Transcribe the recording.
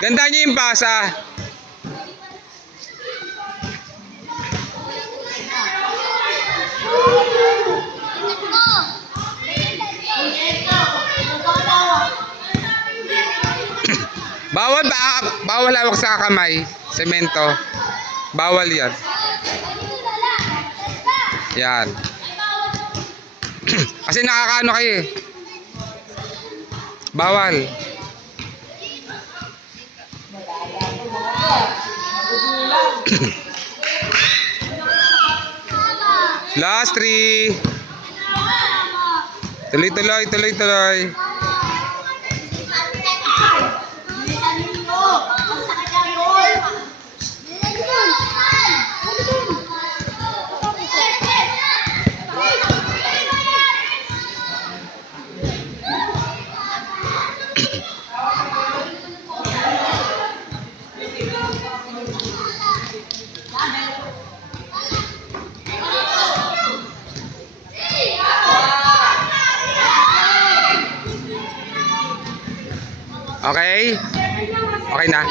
Ganda niyo yung pasa. Bawal hawak sa kamay. Semento. Bawal yan. Yan. Kasi nakakaano kayo eh. Bawal. Last 3. Tuloy. Okay? Okay na?